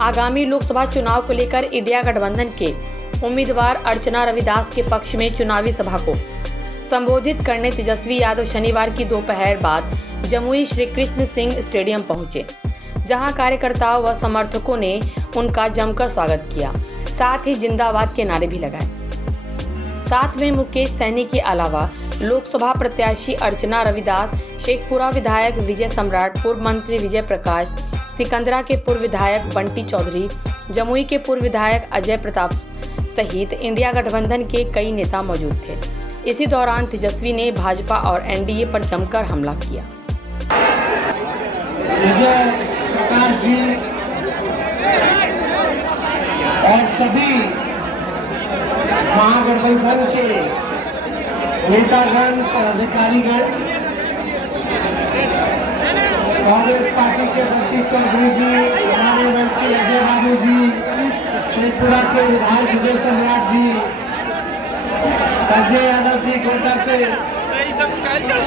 आगामी लोकसभा चुनाव को लेकर इंडिया गठबंधन के उम्मीदवार अर्चना रविदास के पक्ष में चुनावी सभा को संबोधित करने तेजस्वी यादव शनिवार की दोपहर बाद जमुई श्री कृष्ण सिंह स्टेडियम पहुंचे, जहां कार्यकर्ताओं व समर्थकों ने उनका जमकर स्वागत किया, साथ ही जिंदाबाद के नारे भी लगाए। साथ में मुकेश सैनी के अलावा लोकसभा प्रत्याशी अर्चना रविदास, शेखपुरा विधायक विजय सम्राट, पूर्व मंत्री विजय प्रकाश, सिकंदरा के पूर्व विधायक बंटी चौधरी, जमुई के पूर्व विधायक अजय प्रताप सहित इंडिया गठबंधन के कई नेता मौजूद थे। इसी दौरान तेजस्वी ने भाजपा और एनडीए पर जमकर हमला किया। विजय प्रकाश जी और सभी महागठबंधन के नेतागण, पदाधिकारीगण, कांग्रेस पार्टी के बंटी चौधरी जी, हमारे मंत्री अजय बाबू जी, शेखपुरा के विधायक विजय सम्राट जी, संजय यादव जी कोटा से,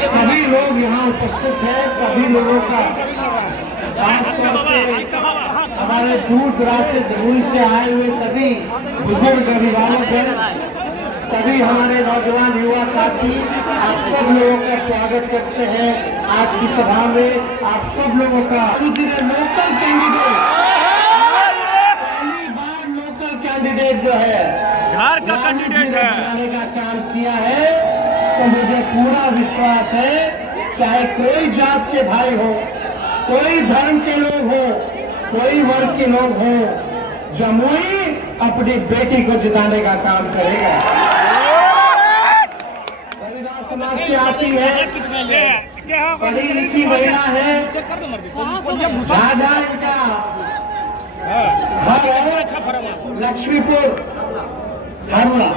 सभी लोग यहाँ उपस्थित हैं। सभी लोगों का खासतौर पे हमारे दूर दराज से जमुई से आए हुए सभी बुजुर्ग अभिभावक, सभी हमारे नौजवान युवा साथी, आप सब लोगों का स्वागत करते हैं आज की सभा में। आप सब लोगों का लोकल कैंडिडेट, पहली बार लोकल कैंडिडेट जो है बिहार का कैंडिडेट है, जाने का काम किया है, तो मुझे पूरा विश्वास है, चाहे कोई जात के भाई हो, कोई धर्म के लोग हो, कोई वर्ग के लोग हो, जमुई अपनी बेटी को जिताने का काम करेगा। रविदास समाज से आती है, पढ़ी लिखी महिला है, जहाँ इनका घर है लक्ष्मीपुर हरला।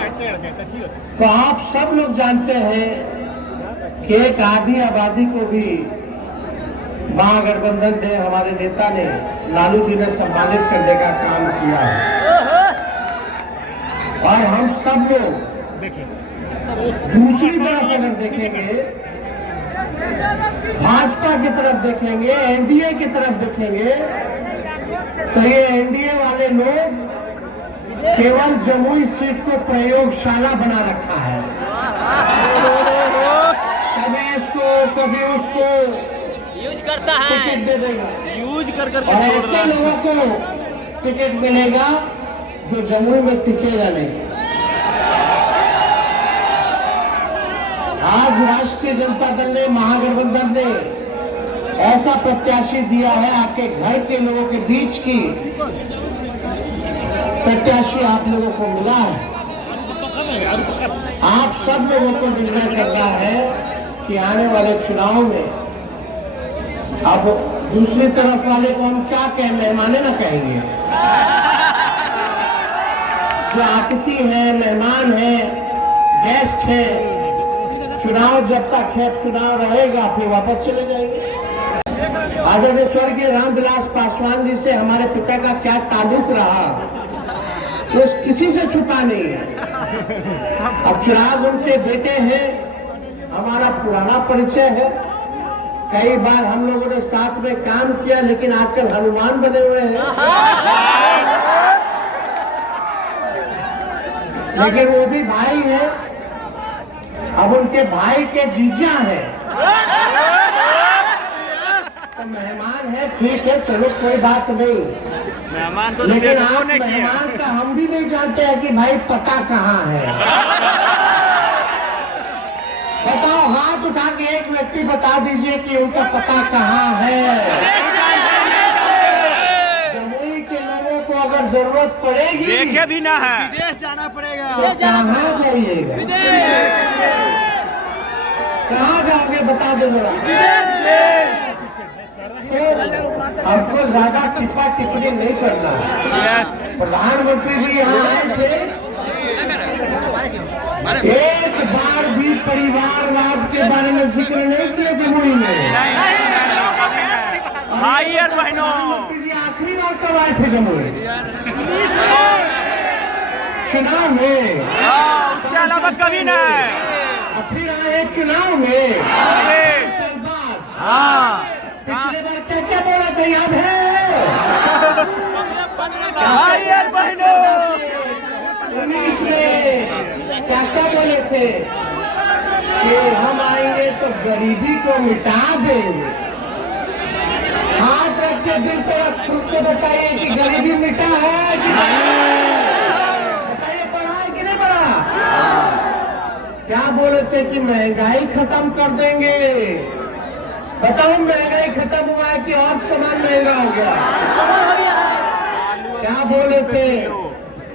तो आप सब लोग जानते हैं कि एक आधी आबादी को भी महागठबंधन ने, हमारे नेता ने, लालू जी ने सम्मानित करने का काम किया है। और हम सब लोग दूसरी तरफ अगर देखेंगे, भाजपा की तरफ देखेंगे, एनडीए की तरफ देखेंगे, तो ये एनडीए वाले लोग केवल जमुई सीट को प्रयोगशाला बना रखा है। कभी इसको कभी उसको यूज करता है, टिकट दे देगा, यूज कर और ऐसे लोगों को टिकट मिलेगा जो जमुई में टिकेगा नहीं। आज राष्ट्रीय जनता दल ने, महागठबंधन ने ऐसा प्रत्याशी दिया है, आपके घर के लोगों के बीच की प्रत्याशी आप लोगों को मिला है। आप सब लोगों को निर्णय करना है कि आने वाले चुनाव में अब दूसरी तरफ वाले को हम क्या कहें, मेहमाने ना कहेंगे, जो आतिथ्य है, मेहमान है, गेस्ट है। चुनाव जब तक है, चुनाव रहेगा, फिर वापस चले जाएंगे। आदरणीय स्वर्गीय रामविलास पासवान जी से हमारे पिता का क्या ताल्लुक रहा, वो किसी से छुपा नहीं है। अब चिराग उनके बेटे हैं, हमारा पुराना परिचय है, कई बार हम लोगों ने साथ में काम किया, लेकिन आजकल हनुमान बने हुए हैं। लेकिन वो भी भाई है, अब उनके भाई के जीजा है, तो मेहमान है, ठीक है, चलो कोई बात नहीं। मेहमान को लेकिन आप मेहमान का हम भी नहीं जानते हैं कि भाई पता कहाँ है। बताओ, हाथ उठा के एक व्यक्ति बता दीजिए कि उनका पता कहाँ है। जमुई के लोगों को अगर जरूरत पड़ेगी, देखे भी ना है, विदेश जाना पड़ेगा, तो कहाँ जाइएगा, कहाँ जाओगे बता दो जरा। आपको ज्यादा टिप्पा टिप्पणी नहीं करना है। प्रधानमंत्री जी यहाँ आए थे, एक बार भी परिवारवाद के बारे में जिक्र नहीं किया जमुई में। भाई और बहनों, प्रधानमंत्री जी आखिरी बार कब आए थे जमुई? चुनाव में, उसके अलावा कभी नहीं। फिर आए चुनाव में, साल बाद। पिछले बार क्या क्या बोला था याद है? थे कि हम आएंगे तो गरीबी को मिटा देंगे। हाथ रख के दिल पर अब खुद को बताइए कि गरीबी मिटा है कि नहीं? बताइए, बढ़ा है कि नहीं बढ़ा? क्या बोले थे कि महंगाई खत्म कर देंगे। बताओ, महंगाई खत्म हुआ है कि और सामान महंगा हो गया? क्या बोले थे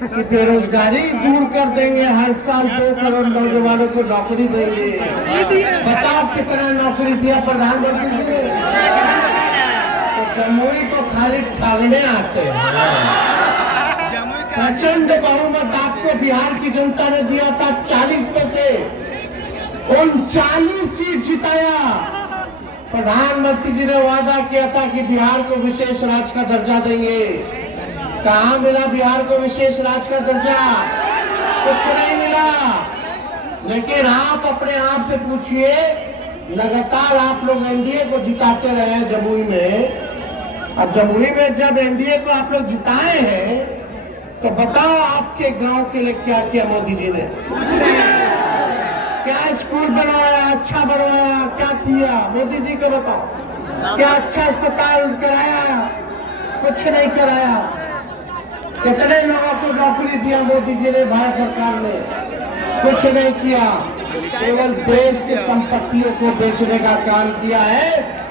कि बेरोजगारी दूर कर देंगे, हर साल 2 करोड़ नौजवानों को नौकरी देंगे। बताओ कितना नौकरी दिया प्रधानमंत्री जी ने? तो जमुई को खाली ठगने आते हैं। प्रचंड बहुमत आपको बिहार की जनता ने दिया था, 40 में से 39 सीट जिताया। प्रधानमंत्री जी ने वादा किया था कि बिहार को विशेष राज्य का दर्जा देंगे। कहाँ मिला बिहार को विशेष राज्य का दर्जा? कुछ नहीं मिला। लेकिन आप अपने आप से पूछिए, लगातार आप लोग एनडीए को जिताते रहे हैं जमुई में। अब जमुई में जब एनडीए को आप लोग जिताए हैं तो बताओ आपके गांव के लिए क्या किया मोदी जी ने? क्या स्कूल बनवाया, अच्छा बनवाया, क्या किया मोदी जी को बताओ? क्या अच्छा अस्पताल कराया? कुछ नहीं कराया। कितने लोगों को नौकरी दिया मोदी जी ने, भारत सरकार ने? कुछ नहीं किया। केवल देश की संपत्तियों को बेचने का काम किया है।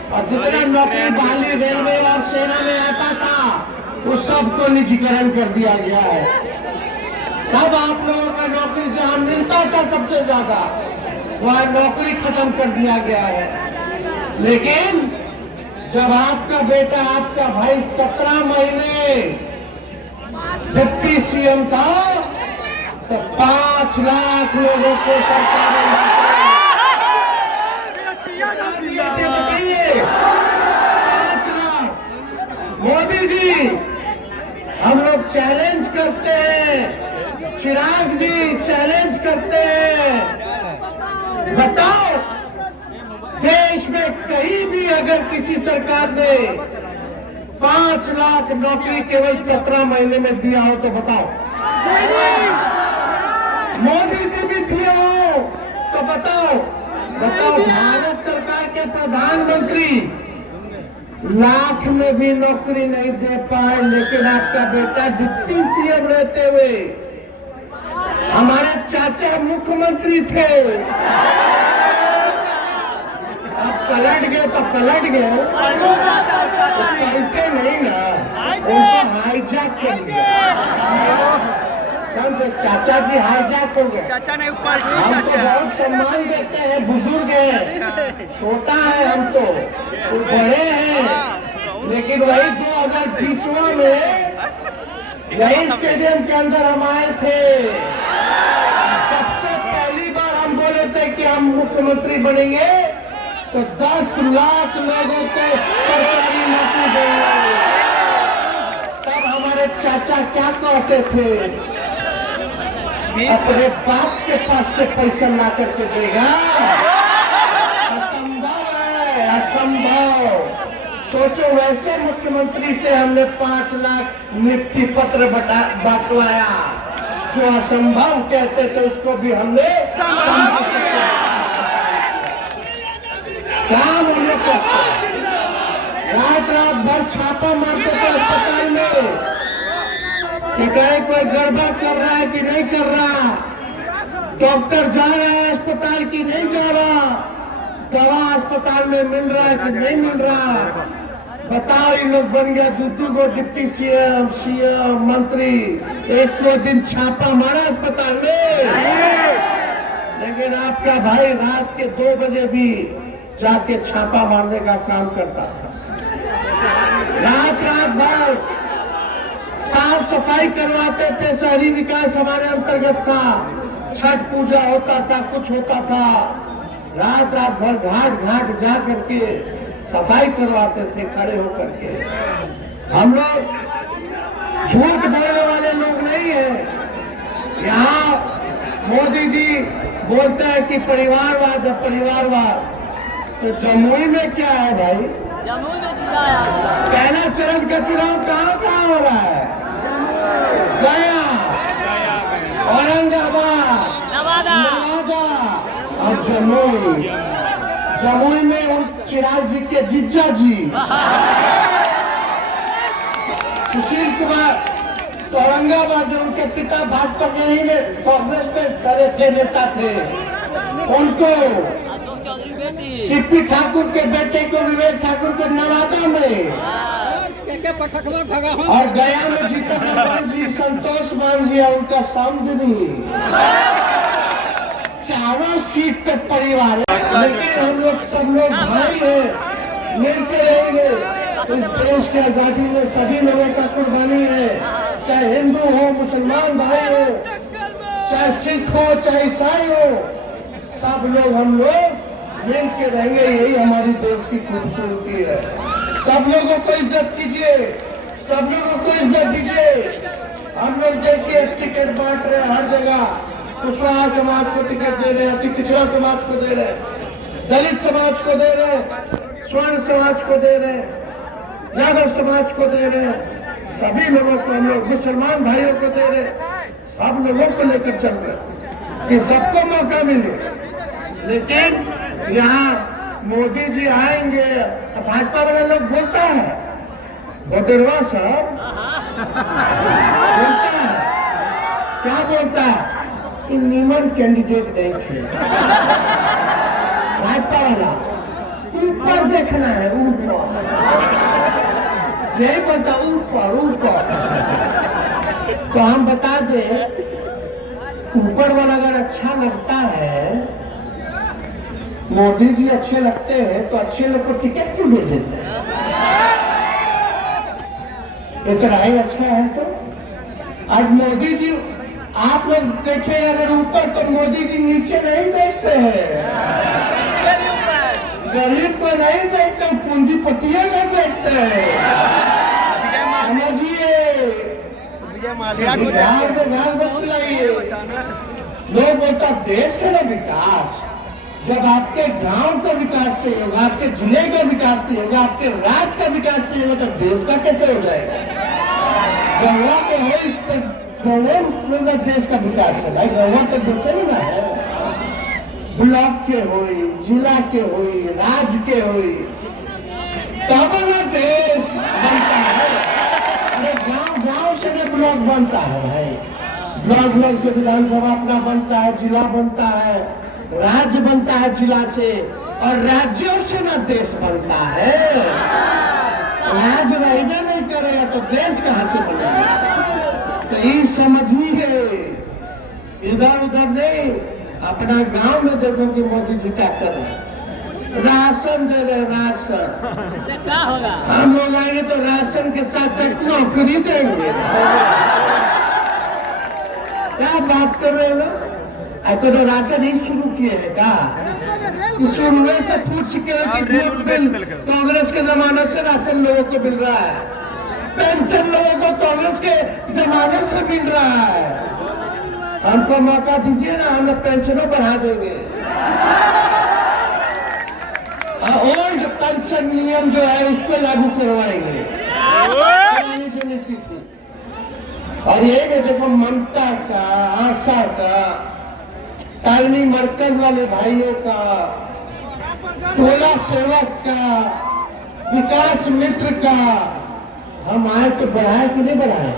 और जितना नौकरी बहाली रेलवे और सेना में आता था उस सबको निजीकरण कर दिया गया है। सब आप लोगों का नौकरी जहां मिलता था सबसे ज्यादा, वहां नौकरी खत्म कर दिया गया है। लेकिन जब आपका बेटा, आपका भाई 17 महीने डिप्टी सीएम था तो 5 लाख लोगों को सरकार ने बताइए 5 लाख। मोदी जी, हम लोग चैलेंज करते हैं, चिराग जी चैलेंज करते हैं, बताओ देश में कहीं भी अगर किसी सरकार ने 5 लाख नौकरी केवल 17 महीने में दिया हो तो बताओ? मोदी जी भी दिए हो तो बताओ? भारत सरकार के प्रधानमंत्री लाख में भी नौकरी नहीं दे पाए, लेकिन आपका बेटा डिप्टी सीएम रहते हुए, हमारे चाचा मुख्यमंत्री थे, अब पलट गए तो पलट गए, पलटे नहीं ना, उनको हाईजैक कर लिया। समझो, चाचा जी हाईजैक हो गए। चाचा नहीं, ऊपर हम तो बहुत सम्मान देते हैं, बुजुर्ग है, छोटा है हम तो, वो बड़े हैं। लेकिन वही 2020 में यही स्टेडियम के अंदर हम आए थे, सबसे पहली बार हम बोले थे कि हम मुख्यमंत्री बनेंगे तो 10 लाख लोगों को सरकारी नौकरी देंगे। तब हमारे चाचा क्या कहते थे? अपने बाप के पास से पैसा ला करके देगा? असंभव है, असंभव। सोचो, वैसे मुख्यमंत्री से हमने 5 लाख नियुक्ति पत्र बांटवाया। जो असंभव कहते थे उसको भी हमने संभव किया। काम हम लोग करते, रात रात भर छापा मारते थे अस्पताल में कि कहीं कोई गड़बड़ कर रहा है कि नहीं कर रहा, डॉक्टर जा रहा है अस्पताल की नहीं जा रहा, दवा अस्पताल में मिल रहा है कि नहीं मिल रहा। बताओ, ये लोग बन गया 2 गो डिप्टी सीएम मंत्री, एक दो दिन छापा मारा अस्पताल में। लेकिन आपका भाई रात के 2 बजे भी जाके छापा मारने का काम करता था। रात रात भर साफ सफाई करवाते थे। शहरी विकास हमारे अंतर्गत था, छठ पूजा होता था, कुछ होता था, रात रात भर घाट घाट जा करके सफाई करवाते थे खड़े होकर के। हम लोग झूठ बोलने वाले लोग नहीं है। यहाँ मोदी जी बोलते हैं कि परिवारवाद है, परिवारवाद। तो जमुई में क्या है भाई? जमुई में जिताया पहला चरण का चुनाव कहाँ हो रहा है? गया, औरंगाबाद, नवादा, नवादा, जमुई में उन चिराग जी के जीजा जी सुशील कुमार तो औरंगाबाद में उनके पिता भाजपा के ही में कांग्रेस में खड़े थे, नेता थे, उनको सीपी ठाकुर के बेटे को विवेक ठाकुर के नवादा में और गया में जीतन राम जी, संतोष मांझी और उनका समझनी 4 सीट पे परिवार है। लेकिन हम लोग सब लोग भाई हैं, मिलते रहेंगे। इस देश की आजादी में सभी लोगों का कुर्बानी है, चाहे हिंदू हो, मुसलमान भाई हो, चाहे सिख हो, चाहे ईसाई हो, सब लोग हम लोग मिल के रहेंगे। यही हमारी देश की खूबसूरती है। सब लोगों को इज्जत कीजिए, सब लोगों को इज्जत दीजिए। हम लोग देखिए टिकट बांट रहे हैं हर जगह, कुशवाहा समाज को टिकट दे रहे हैं, अति पिछड़ा समाज को दे रहे हैं, दलित समाज को दे रहे हैं, स्वर्ण समाज को दे रहे हैं, यादव समाज को दे रहे हैं, सभी लोगों को हम लोग मुसलमान भाइयों को दे रहे हैं, सब लोगों को लेकर चल रहे हैं कि सबको मौका मिले। लेकिन यहाँ मोदी जी आएंगे, भाजपा वाले लोग बोलता है भोटेरवा साहब बोलता है, क्या बोलता है कि नीमन कैंडिडेट देखे भाजपा वाला, ऊपर देखना है, ऊपर यही बोलता, ऊपर ऊपर। तो हम बता दें, ऊपर वाला अगर अच्छा लगता है, मोदी जी अच्छे लगते हैं, तो अच्छे लोग को टिकट क्यों दे देते हैं? इतना ही अच्छा है। तो आज मोदी जी, आप लोग देखें अगर ऊपर, तो मोदी जी नीचे नहीं देखते हैं, गरीब को नहीं देखते, पूंजीपतियों को देखते हैं। समझिए, ध्यान बतलाइए। लोग बोलता देश का ना विकास, जब आपके गांव का विकास नहीं होगा, आपके जिले का विकास नहीं होगा, आपके राज्य का विकास नहीं होगा, तो देश का कैसे हो जाएगा? गौवा के हो गौवा देश का विकास है भाई, गौवा तो देश नहीं ना है। ब्लॉक के होई, जिला के होई, राज्य के होई, तब ना देश बनता है। अरे गांव से ना ब्लॉक बनता है भाई, ब्लॉक से विधानसभा अपना बनता है, जिला बनता है, राज्य बनता है जिला से, और राज्यों से ना देश बनता है। राज्य रहना नहीं करेगा तो देश कहां से बनेगा? तो ये समझिए, इधर उधर नहीं, अपना गांव में देखो कि मोदी जी क्या कर रहे हैं, राशन दे रहे, राशन। क्या होगा? हम लोग आएंगे तो राशन के साथ साथ नौकरी देंगे। क्या बात कर रहे हो? तो राशन ही शुरू किए हैं क्या? शुरू से फूड सिक्योरिटी बिल कांग्रेस के जमाने से राशन लोगों को मिल रहा है, पेंशन लोगों को कांग्रेस के जमाने से मिल रहा है। हमको मौका दीजिए ना, हम लोग पेंशनों बढ़ा देंगे। ओल्ड पेंशन नियम जो है उसको लागू करवाएंगे, पुरानी जो नीति थी। और ये देखो, ममता का, आशा का, तालनी मरकज वाले भाइयों का, टोला सेवक का, विकास मित्र का, हम आए तो बढ़ाए कि नहीं बढ़ाए?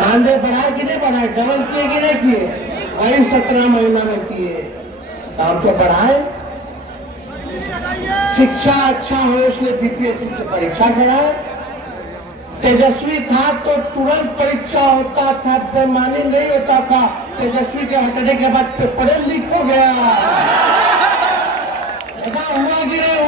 मानदेय बढ़ाए कि नहीं बढ़ाए? डबल किए कि नहीं किए? वही 17 महीना में किए, काम तो बढ़ाए। शिक्षा अच्छा हो इसलिए बीपीएससी से परीक्षा कराए। तेजस्वी था तो तुरंत परीक्षा होता था, बेमानी नहीं होता था। तेजस्वी के हटने के बाद पेपर लीक हो गया, हुआ कि नहीं?